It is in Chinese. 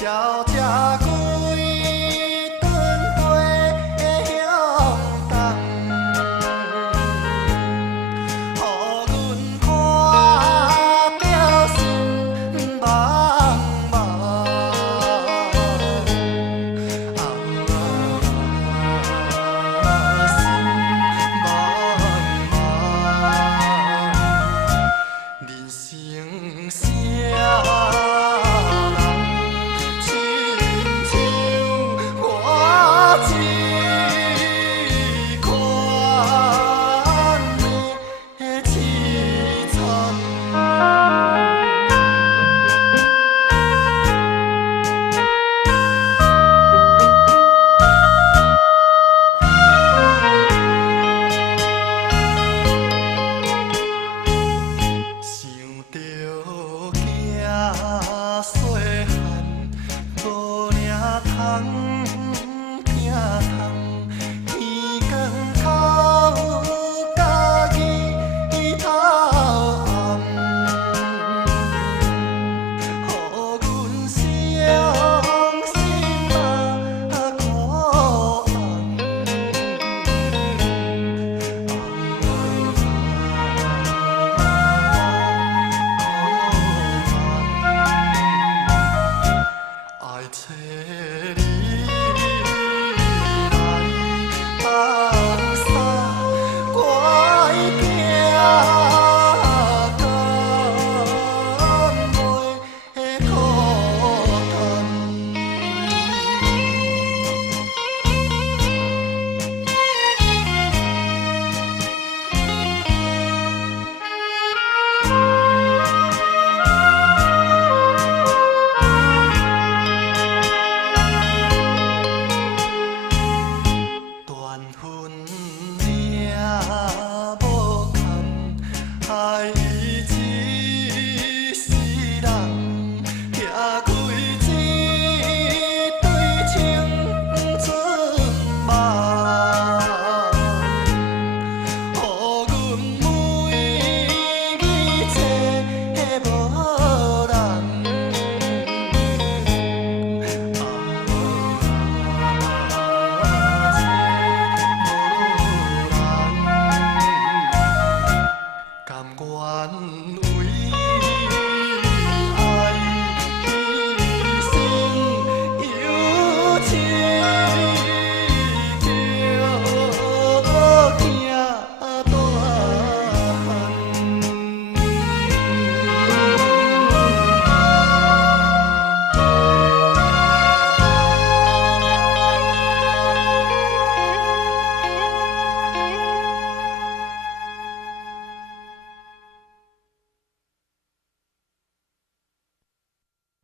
鸟只归转回向东，予阮看着心茫茫。人生啥人亲像我一款的凄惨。想着囝细汉，无领通听通，天光透甲日头暗，予阮伤心啊苦红。爱找你来放洒，我已惊甘袂孤单。缘分领无牵，害伊一世人掠开一对青春梦，予阮每日找无人。甘愿。